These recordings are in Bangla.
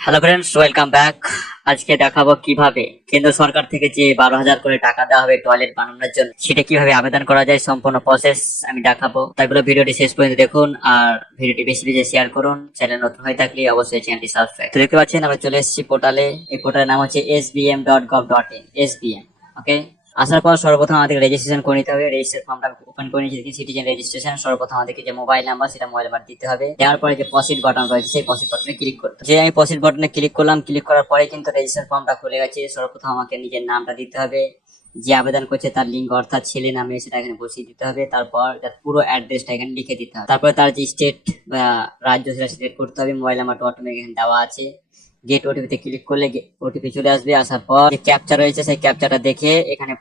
Hello friends, welcome back. আজকে দেখাবো কিভাবে কেন্দ্র সরকার থেকে যে 12,000 করে টাকা দেওয়া হবে টয়লেট বানানোর জন্য, সেটা কিভাবে আবেদন করা যায় সম্পূর্ণ প্রসেস আমি দেখাবো। তারপরে ভিডিওটি শেষ পর্যন্ত দেখুন আর ভিডিওটি বেশি বেশি শেয়ার করুন। চ্যানেল নতুন হয়ে থাকলে অবশ্যই চ্যানেলটি সাবস্ক্রাইব। তো দেখতে পাচ্ছেন আমরা চলে এসেছি পোর্টালে। এই পোর্টালের নাম হচ্ছে sbm.gov.in। SBM, ওকে। আসার পর সর্বপ্রথম আমাদের রেজিস্ট্রেশন করে নিতে হবে। রেজিস্টার ফর্মটা ওপেন করে নিয়েছি, সিটিজেন রেজিস্ট্রেশন। সর্বপ্রথম আমাদেরকে যে মোবাইল নাম্বার, সেটা মোবাইল নাম্বার দিতে হবে। দেওয়ার পরে যে প্রসিড বাটন রয়েছে, সেই প্রসিড বাটনে ক্লিক করতে হবে। যে আমি প্রসিড বাটনে ক্লিক করলাম, ক্লিক করার পরে কিন্তু রেজিস্ট্রেশন ফর্মটা খুলে গেছে। সর্বপ্রথম আমাকে নিজের নামটা দিতে হবে, যে আবেদন করছে তার লিঙ্গ অর্থাৎ ছেলে নামে সেটা এখানে বসিয়ে দিতে হবে। তারপর তার পুরো অ্যাড্রেসটা এখানে লিখে দিতে হবে। তারপরে তার যে স্টেট বা রাজ্য সেটা সিলেক্ট করতে হবে। মোবাইল নাম্বারটা অটোমেটিক এখানে দেওয়া আছে। গেট ওটিপি তে ক্লিক করলে ওটিপি চলে আসবে। আসার পর যে ক্যাপচা রয়েছে, সেই ক্যাপচাটা দেখে এখানে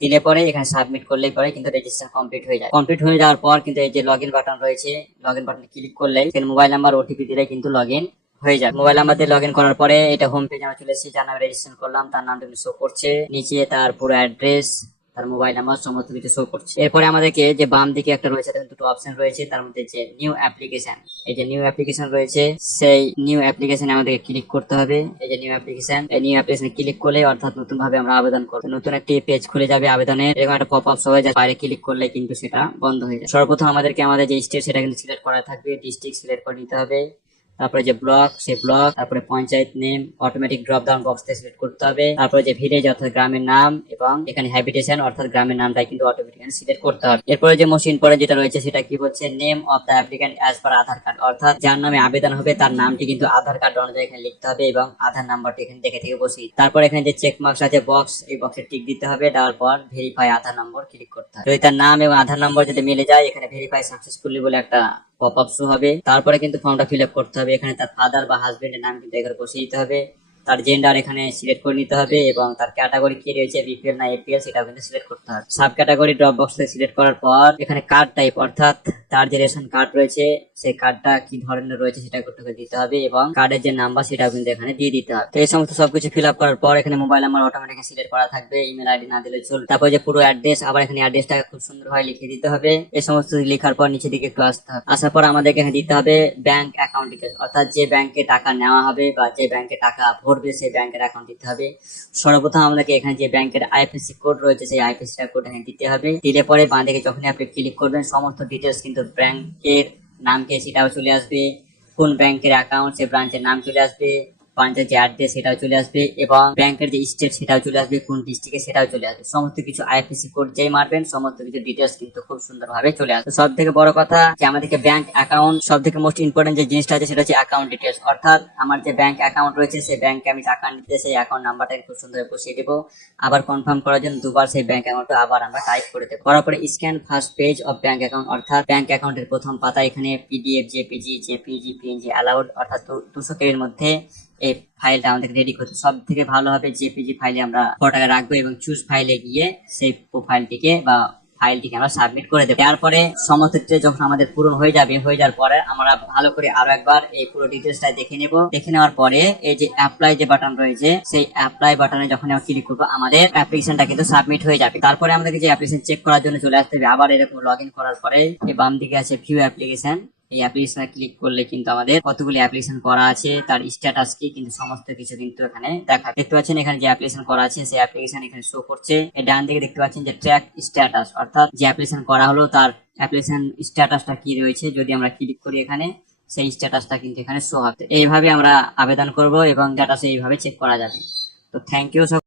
দিলে পরে এখানে সাবমিট করলেই পরে কিন্তু রেজিস্ট্রেশন কমপ্লিট হয়ে যায়। কমপ্লিট হয়ে যাওয়ার পর কিন্তু এই যে লগইন বাটন রয়েছে, লগইন বাটনে ক্লিক করলে এখানে মোবাইল নাম্বার ওটিপি দিলে কিন্তু লগইন হয়ে যাবে। মোবাইল নাম্বার দিয়ে লগইন করার পরে এটা হোম পেজ আমরা চলে এসেছি। যার নামে রেজিস্ট্রেশন করলাম তার নামটা শো করছে, নিচে তার পুরো অ্যাড্রেস, তার মোবাইল নাম্বার সমস্ত কিছু শো করছে। এরপরে আমাদেরকে যে বাম দিকে একটা রয়েছে, দুটো অপশন রয়েছে, তার মধ্যে যে নিউ অ্যাপ্লিকেশন, এই যে নিউ অ্যাপ্লিকেশন রয়েছে, সেই নিউ অ্যাপ্লিকেশনে আমাদেরকে ক্লিক করতে হবে। এই যে নিউ অ্যাপ্লিকেশন, এই নিউ অ্যাপ্লিকেশনে ক্লিক করলে অর্থাৎ নতুন ভাবে আমরা আবেদন করব। নতুন একটি পেজ খুলে যাবে আবেদনের। এরকম একটা পপ আপ হয়ে যায়, বাইরে ক্লিক করলে কিন্তু সেটা বন্ধ হয়ে যায়। সর্বপ্রথম আমাদেরকে আমাদের যে স্টেট সেটা কিন্তু সিলেক্ট করা থাকবে, ডিস্ট্রিক্ট সিলেক্ট করে নিতে হবে। তারপরে যে ব্লক, সে ব্লক, তারপরে panchayat name automatic drop down box থেকে সিলেক্ট করতে হবে। তারপরে যে ভিলেজ অর্থাৎ গ্রামের নাম, এবং এখানে হ্যাবিটেশন অর্থাৎ গ্রামের নামটাই কিন্তু অটোমেটিক সিলেক্ট করতে হবে। এরপরে যে মোস্ট ইম্পর্টেন্ট যেটা রয়েছে সেটা কি হচ্ছে, name of the applicant as per Aadhaar card, অর্থাৎ যার নামে আবেদন হবে তার নামটি কিন্তু আধার কার্ড অনুযায়ী এখানে লিখতে হবে এবং আধার নাম্বারটি এখানে দেখে থেকে বসিয়ে। তারপর এখানে যে চেক মার্কস আছে বক্স, এই বক্সে টিক দিতে হবে। দেওয়ার পর ভেরিফাই আধার নম্বর ক্লিক করতে হবে। যদি তার নাম এবং আধার নম্বর যদি মিলে যায়, এখানে ভেরিফাই সাকসেসফুলি বলে একটা পপ আপ শো হবে। তারপরে কিন্তু ফর্মটা ফিল আপ করতে হবে। এখানে তার ফাদার বা হাজবেন্ডের নাম কিন্তু এখানে বসিয়ে দিতে হবে। তার জেন্ডার এখানে সিলেক্ট করে নিতে হবে এবং তার ক্যাটাগরি কি রয়েছে, বিপিএল না এপিএল, সেটাও কিন্তু সিলেক্ট করতে হবে। সাব ক্যাটাগরি ড্রপ বক্স থেকে সিলেক্ট করার পর এখানে কার্ড টাইপ, অর্থাৎ তার যে রেশন কার্ড রয়েছে সেই কার্ডটা কি ধরনের রয়েছে সেটা করতে দিতে হবে এবং কার্ডের যে নাম্বার সেটাও কিন্তু এখানে দিয়ে দিতে হবে। তো এই সমস্ত সবকিছু ফিল আপ করার পর এখানে মোবাইল নাম্বার অটোমেটিক সিলেক্ট করা থাকবে, ইমেল আইডি না দিলে চলবে। তারপর যে পুরো অ্যাড্রেস, আবার এখানে অ্যাড্রেসটা খুব সুন্দরভাবে লিখে দিতে হবে। এই সমস্ত লেখার পর নিচে দিকে একটু আসতে হবে। আসার পর আমাদেরকে এখানে দিতে হবে ব্যাংক অ্যাকাউন্ট ডিটেলস, অর্থাৎ যে ব্যাংকে টাকা নেওয়া হবে বা যে ব্যাংকে টাকা ভরবে সেই ব্যাংকের অ্যাকাউন্ট দিতে হবে। সর্বপ্রথম আমাদেরকে এখানে যে ব্যাংকের আইএফএসসি কোড রয়েছে সেই আইএফএসসি কোড এখানে দিতে হবে। দিলে পরে বাঁ দিকে যখনই আপনি ক্লিক করবেন সমস্ত ডিটেলস কিন্তু ব্যাংকের নাম কে সেটাও চলে আসবে, কোন ব্যাংকের অ্যাকাউন্ট সে ব্রাঞ্চের নাম চলে আসবে, ব্রাঞ্চের যে অ্যাড্রেস সেটাও চলে আসবে এবং ব্যাংকের যে স্টেট সেটাও চলে আসবে, কোন ডিস্ট্রিক্টে সেটাও চলে আসবে। সমস্ত কিছু আইএফএসসি কোড যেই মারবেন সমস্ত কিছু ডিটেলস কিন্তু খুব সুন্দরভাবে চলে আসবে। সব থেকে বড় কথা যে আমাদেরকে ব্যাংক অ্যাকাউন্ট, সব থেকে মোস্ট ইম্পর্টেন্ট যে জিনিসটা আছে সেটা হচ্ছে অ্যাকাউন্ট ডিটেলস, অর্থাৎ আমার যে ব্যাংক অ্যাকাউন্ট রয়েছে সেই ব্যাংকে আমি টাকা নিতে সেই অ্যাকাউন্ট নাম্বারটা খুব সুন্দরভাবে বসিয়ে দেবো। আবার কনফার্ম করার জন্য দুবার সেই ব্যাংক অ্যাকাউন্টটা আবার আমরা টাইপ করে দেবো। করার পরে scan first page of bank account, অর্থাৎ ব্যাংক অ্যাকাউন্টের প্রথম পাতা এখানে পিডিএফ, জেপিজি, পিএনজি অ্যালাউড, অর্থাৎ 200 কেবির মধ্যে এই ফাইলটা আমাদের রেডি করতে। সব থেকে ভালো হবে জেপিজি ফাইলে আমরা ফটোটা রাখবো এবং চুজ ফাইলে গিয়ে সেই প্রোফাইলটিকে বা ফাইলটিকে আমরা সাবমিট করে দেবো। তারপরে সমস্ত ডিটেইলস যখন আমাদের পূরণ হয়ে যাবে, হয়ে যাওয়ার পরে আমরা ভালো করে আরো একবার এই পুরো ডিটেইলসটা দেখে নেব। দেখে নেওয়ার পরে এই যে অ্যাপ্লাই যে বাটন রয়েছে সেই অ্যাপ্লাই বাটনে যখন আমরা ক্লিক করবো আমাদের অ্যাপ্লিকেশনটা কিন্তু সাবমিট হয়ে যাবে। তারপরে আমাদেরকে যে অ্যাপ্লিকেশন চেক করার জন্য চলে আসতে হবে। আবার এরকম লগ ইন করার পরে এই বাম দিকে আছে ভিউ অ্যাপ্লিকেশন, এই অ্যাপ্লিকেশনে ক্লিক করলে কিন্তু আমাদের কতগুলি অ্যাপ্লিকেশন করা আছে, তার স্ট্যাটাস কি কিন্তু সমস্ত কিছু কিন্তু এখানে দেখা দেখতে পাচ্ছেন। এখানে যে অ্যাপ্লিকেশন করা আছে সেই অ্যাপ্লিকেশন এখানে শো করছে। এই ডান দিকে দেখতে পাচ্ছেন যে ট্র্যাক স্ট্যাটাস, অর্থাৎ যে অ্যাপ্লিকেশন করা হলো তার অ্যাপ্লিকেশন স্ট্যাটাসটা কি রয়েছে, যদি আমরা ক্লিক করি এখানে সেই স্ট্যাটাসটা কিন্তু এখানে শো হবে। এইভাবে আমরা আবেদন করব এবং স্ট্যাটাস এইভাবে চেক করা যাবে। তো থ্যাংক ইউ।